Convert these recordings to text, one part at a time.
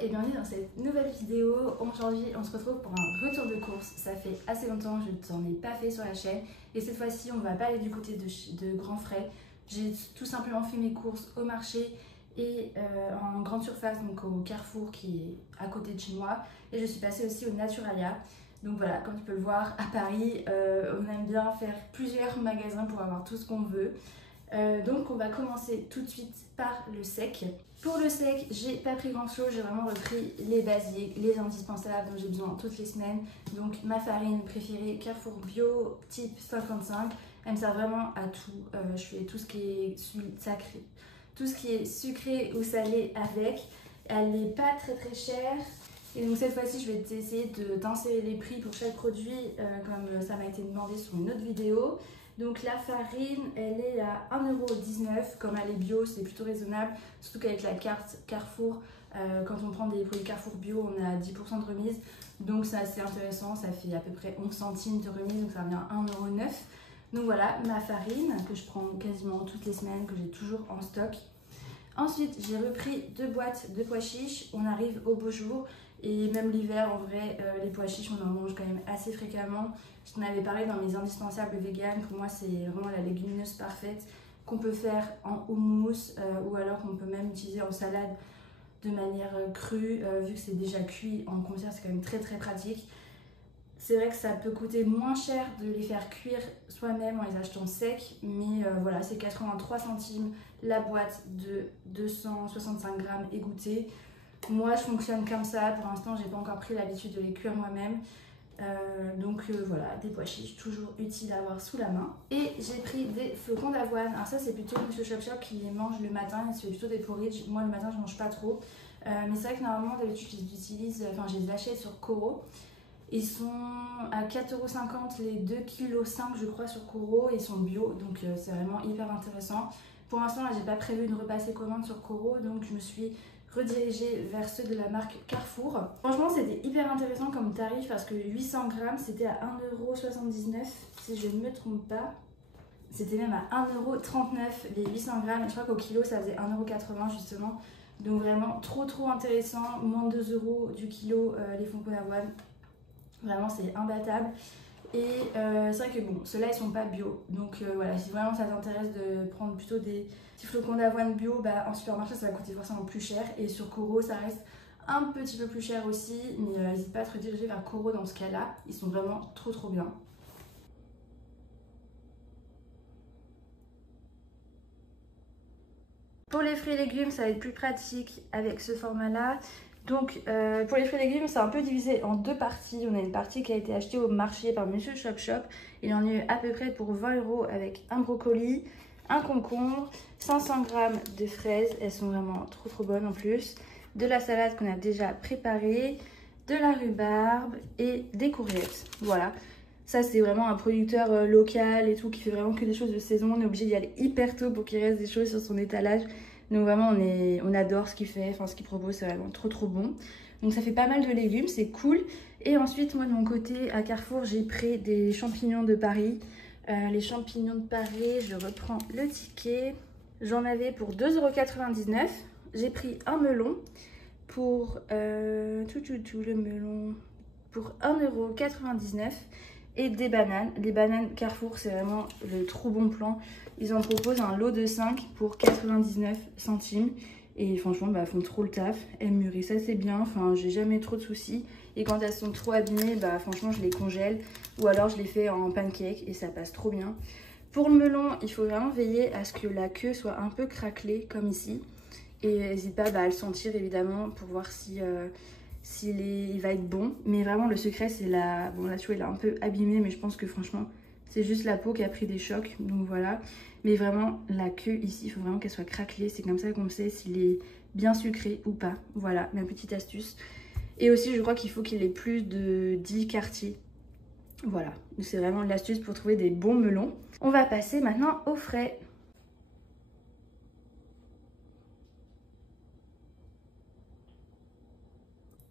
et bienvenue dans cette nouvelle vidéo. Aujourd'hui on se retrouve pour un retour de course. Ça fait assez longtemps que je n'en ai pas fait sur la chaîne et cette fois-ci on va pas aller du côté de Grand Frais. J'ai tout simplement fait mes courses au marché et en grande surface, donc au Carrefour qui est à côté de chez moi, et je suis passée aussi au Naturalia. Donc voilà, comme tu peux le voir, à Paris on aime bien faire plusieurs magasins pour avoir tout ce qu'on veut. Donc on va commencer tout de suite par le sec. Pour le sec, j'ai pas pris grand chose, j'ai vraiment repris les basiques, les indispensables dont j'ai besoin toutes les semaines. Donc ma farine préférée Carrefour Bio type 55, elle me sert vraiment à tout. Je fais tout ce qui est sacré, tout ce qui est sucré ou salé avec. Elle n'est pas très chère. Et donc cette fois-ci, je vais essayer d'insérer les prix pour chaque produit comme ça m'a été demandé sur une autre vidéo. Donc la farine, elle est à 1,19 €, comme elle est bio, c'est plutôt raisonnable. Surtout qu'avec la carte Carrefour, quand on prend des produits Carrefour bio, on a 10% de remise. Donc c'est assez intéressant, ça fait à peu près 11 centimes de remise, donc ça revient à 1,09 €. Donc voilà, ma farine, que je prends quasiment toutes les semaines, que j'ai toujours en stock. Ensuite, j'ai repris 2 boîtes de pois chiches. On arrive au beau jour. Et même l'hiver, en vrai, les pois chiches, on en mange quand même assez fréquemment. Je t'en avais parlé dans mes indispensables vegan. Pour moi, c'est vraiment la légumineuse parfaite qu'on peut faire en houmous ou alors qu'on peut même utiliser en salade de manière crue. Vu que c'est déjà cuit en conserve, c'est quand même très pratique. C'est vrai que ça peut coûter moins cher de les faire cuire soi-même en les achetant secs. Mais voilà, c'est 83 centimes la boîte de 265 grammes égouttée. Moi je fonctionne comme ça, pour l'instant j'ai pas encore pris l'habitude de les cuire moi-même. Donc voilà, des pois chiches, toujours utile à avoir sous la main. Et j'ai pris des flocons d'avoine. Alors ça c'est plutôt Monsieur Chop Chop qui les mange le matin, il se fait plutôt des porridge. Moi le matin je mange pas trop. Mais c'est vrai que normalement d'habitude je les utilise, enfin je les achète sur Coro. Ils sont à 4,50 € les 2,5 kg je crois sur Coro, et ils sont bio, donc c'est vraiment hyper intéressant. Pour l'instant là j'ai pas prévu de repasser commande sur Coro, donc je me suis redirigée vers ceux de la marque Carrefour. Franchement c'était hyper intéressant comme tarif parce que 800 grammes c'était à 1,79 € si je ne me trompe pas. C'était même à 1,39 € les 800 grammes, et je crois qu'au kilo ça faisait 1,80 € justement. Donc vraiment trop intéressant, moins de 2 € du kilo les flocons d'avoine. Vraiment c'est imbattable. Et c'est vrai que bon, ceux-là ils sont pas bio, donc voilà, si vraiment ça t'intéresse de prendre plutôt des petits flocons d'avoine bio, bah, en supermarché ça va coûter forcément plus cher, et sur Coro ça reste un petit peu plus cher aussi, mais n'hésite pas à te rediriger vers Coro dans ce cas-là, ils sont vraiment trop bien. Pour les fruits et légumes, ça va être plus pratique avec ce format-là. Donc pour les fruits et légumes, c'est un peu divisé en deux parties. On a une partie qui a été achetée au marché par Monsieur Chop Chop. Il en a eu à peu près pour 20 € avec un brocoli, un concombre, 500 g de fraises. Elles sont vraiment trop bonnes en plus. De la salade qu'on a déjà préparée, de la rhubarbe et des courgettes. Voilà. Ça c'est vraiment un producteur local et tout qui fait vraiment que des choses de saison. On est obligé d'y aller hyper tôt pour qu'il reste des choses sur son étalage. Donc vraiment on adore ce qu'il fait, enfin ce qu'il propose, c'est vraiment trop bon. Donc ça fait pas mal de légumes, c'est cool. Et ensuite moi de mon côté à Carrefour j'ai pris des champignons de Paris. Les champignons de Paris, je reprends le ticket. J'en avais pour 2,99 €. J'ai pris un melon pour le melon pour 1,99 € et des bananes. Les bananes Carrefour c'est vraiment le trop bon plan. Ils en proposent un lot de 5 pour 99 centimes. Et franchement, bah, elles font trop le taf. Elles mûrissent assez bien. Enfin, j'ai jamais trop de soucis. Et quand elles sont trop abîmées, bah, franchement, je les congèle. Ou alors, je les fais en pancake et ça passe trop bien. Pour le melon, il faut vraiment veiller à ce que la queue soit un peu craquelée, comme ici. Et n'hésite pas à le sentir, évidemment, pour voir si... il va être bon. Mais vraiment, le secret, c'est la... Bon, là, tu vois, il est un peu abîmé, mais je pense que franchement... C'est juste la peau qui a pris des chocs, donc voilà. Mais vraiment, la queue ici, il faut vraiment qu'elle soit craquelée. C'est comme ça qu'on sait s'il est bien sucré ou pas. Voilà, ma petite astuce. Et aussi, je crois qu'il faut qu'il ait plus de 10 quartiers. Voilà, c'est vraiment l'astuce pour trouver des bons melons. On va passer maintenant au frais.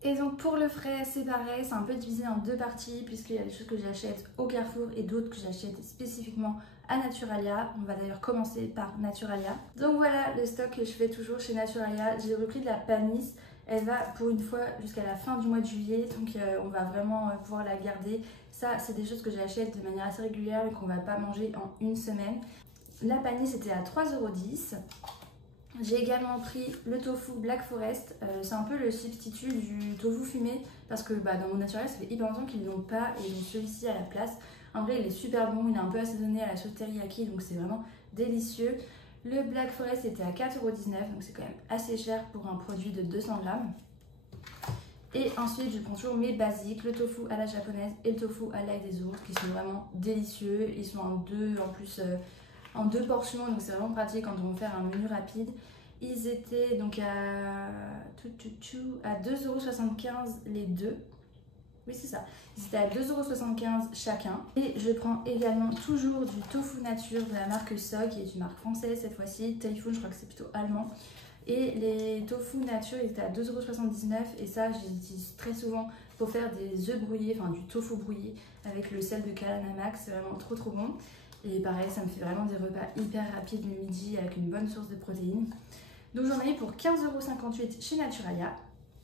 Et donc pour le frais, c'est pareil, c'est un peu divisé en deux parties puisqu'il y a des choses que j'achète au Carrefour et d'autres que j'achète spécifiquement à Naturalia. On va d'ailleurs commencer par Naturalia. Donc voilà le stock que je fais toujours chez Naturalia. J'ai repris de la panisse Elle va pour une fois jusqu'à la fin du mois de juillet, donc on va vraiment pouvoir la garder. Ça, c'est des choses que j'achète de manière assez régulière et qu'on va pas manger en une semaine. La panier, c'était à 3,10 €. J'ai également pris le tofu Black Forest. C'est un peu le substitut du tofu fumé parce que dans mon naturel, ça fait hyper longtemps qu'ils ne l'ont pas et ils ont celui-ci à la place. En vrai, il est super bon, il est un peu assaisonné à la sauce teriyaki, donc c'est vraiment délicieux. Le Black Forest était à 4,19 €, donc c'est quand même assez cher pour un produit de 200 grammes. Et ensuite, je prends toujours mes basiques, le tofu à la japonaise et le tofu à l'ail des ours, qui sont vraiment délicieux. Ils sont en deux portions, donc c'est vraiment pratique quand on veut faire un menu rapide. Ils étaient donc à 2,75 € les deux. Oui, c'est ça. Ils étaient à 2,75 € chacun. Et je prends également toujours du tofu nature de la marque So, qui est une marque française cette fois-ci. Typhoon, je crois que c'est plutôt allemand. Et les tofu nature, ils étaient à 2,79 € et ça, je les utilise très souvent pour faire des œufs brouillés, enfin du tofu brouillé avec le sel de Kalanamax. C'est vraiment trop trop bon. Et pareil, ça me fait vraiment des repas hyper rapides le midi avec une bonne source de protéines. Donc j'en ai eu pour 15,58 € chez Naturalia.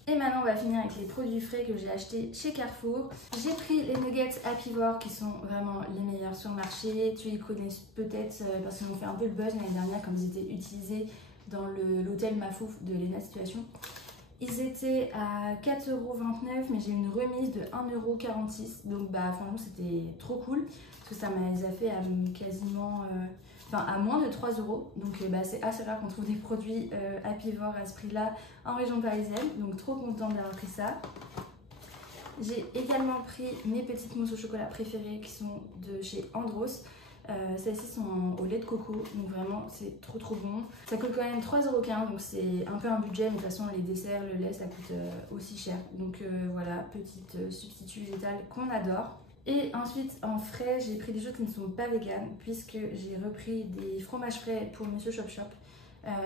Et maintenant on va finir avec les produits frais que j'ai achetés chez Carrefour. J'ai pris les nuggets Happyvore qui sont vraiment les meilleurs sur le marché. Tu les connais peut-être parce qu'ils ont fait un peu le buzz l'année dernière quand ils étaient utilisés dans l'hôtel Mafouf de Léna Situation. Ils étaient à 4,29 € mais j'ai eu une remise de 1,46 €. Donc franchement c'était trop cool parce que ça les a fait à quasiment... à moins de 3 €. Donc c'est assez rare qu'on trouve des produits Happyvore à ce prix-là en région parisienne. Donc trop contente d'avoir pris ça. J'ai également pris mes petites mousses au chocolat préférées qui sont de chez Andros. Celles-ci sont au lait de coco, donc vraiment c'est trop trop bon. Ça coûte quand même 3,15 €, donc c'est un peu un budget, mais de toute façon les desserts, le lait ça coûte aussi cher. Donc voilà, petite substitut végétal qu'on adore. Et ensuite en frais, j'ai pris des choses qui ne sont pas véganes puisque j'ai repris des fromages frais pour Monsieur Chop Chop.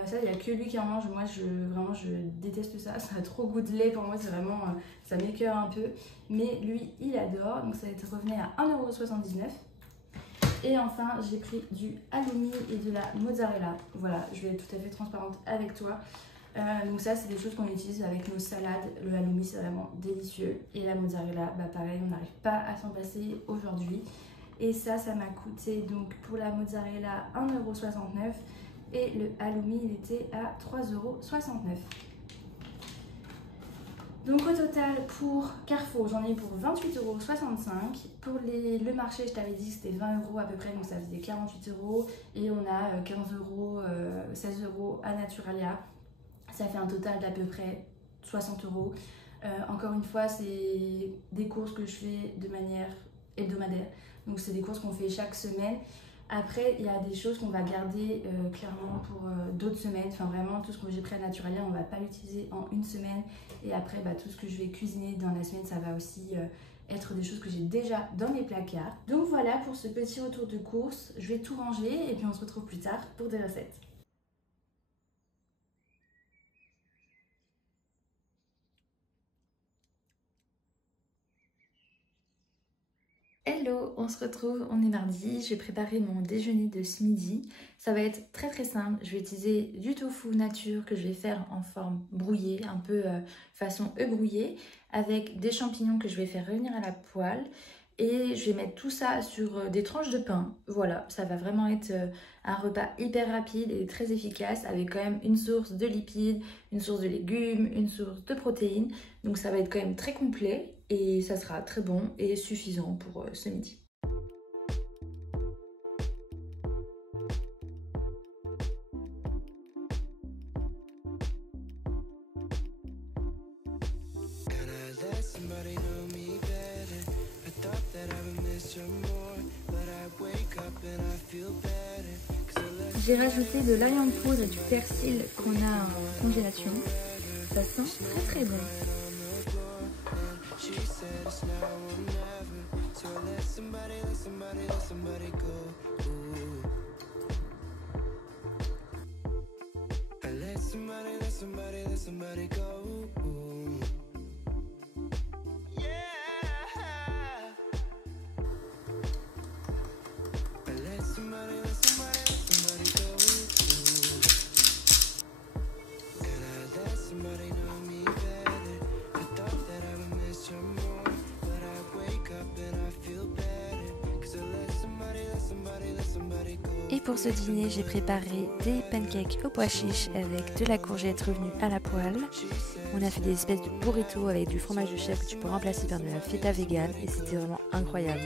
Ça, il n'y a que lui qui en mange. Moi, vraiment, je déteste ça. Ça a trop goût de lait pour moi. C'est vraiment, ça m'écœure un peu. Mais lui, il adore. Donc, ça revenait à 1,79 €. Et enfin, j'ai pris du halloumi et de la mozzarella. Voilà, je vais être tout à fait transparente avec toi. Donc ça, c'est des choses qu'on utilise avec nos salades. Le halloumi, c'est vraiment délicieux. Et la mozzarella, pareil, on n'arrive pas à s'en passer aujourd'hui. Et ça m'a coûté, donc pour la mozzarella, 1,69 € et le halloumi, il était à 3,69 €. Donc au total, pour Carrefour, j'en ai eu pour 28,65 €. Pour le marché, je t'avais dit que c'était 20 € à peu près, donc ça faisait 48 €. Et on a 15 €, 16 € à Naturalia. Ça fait un total d'à peu près 60 €. Encore une fois, c'est des courses que je fais de manière hebdomadaire. Donc c'est des courses qu'on fait chaque semaine. Après, il y a des choses qu'on va garder clairement pour d'autres semaines. Enfin vraiment, tout ce que j'ai pris à Naturalia, on ne va pas l'utiliser en une semaine. Et après, tout ce que je vais cuisiner dans la semaine, ça va aussi être des choses que j'ai déjà dans mes placards. Donc voilà pour ce petit retour de course. Je vais tout ranger et puis on se retrouve plus tard pour des recettes. Hello, on se retrouve, on est mardi, je vais préparer mon déjeuner de ce midi. Ça va être très très simple, je vais utiliser du tofu nature que je vais faire en forme brouillée, un peu façon œuf brouillé, avec des champignons que je vais faire revenir à la poêle. Et je vais mettre tout ça sur des tranches de pain. Voilà, ça va vraiment être un repas hyper rapide et très efficace avec quand même une source de lipides, une source de légumes, une source de protéines. Donc ça va être quand même très complet et ça sera très bon et suffisant pour ce midi. J'ai rajouté de l'ail en poudre et du persil qu'on a en congélation. Ça sent très très bon. pour ce dîner, j'ai préparé des pancakes au pois chiche avec de la courgette revenue à la poêle. On a fait des espèces de burritos avec du fromage de chèvre que tu peux remplacer par de la feta vegan et c'était vraiment incroyable.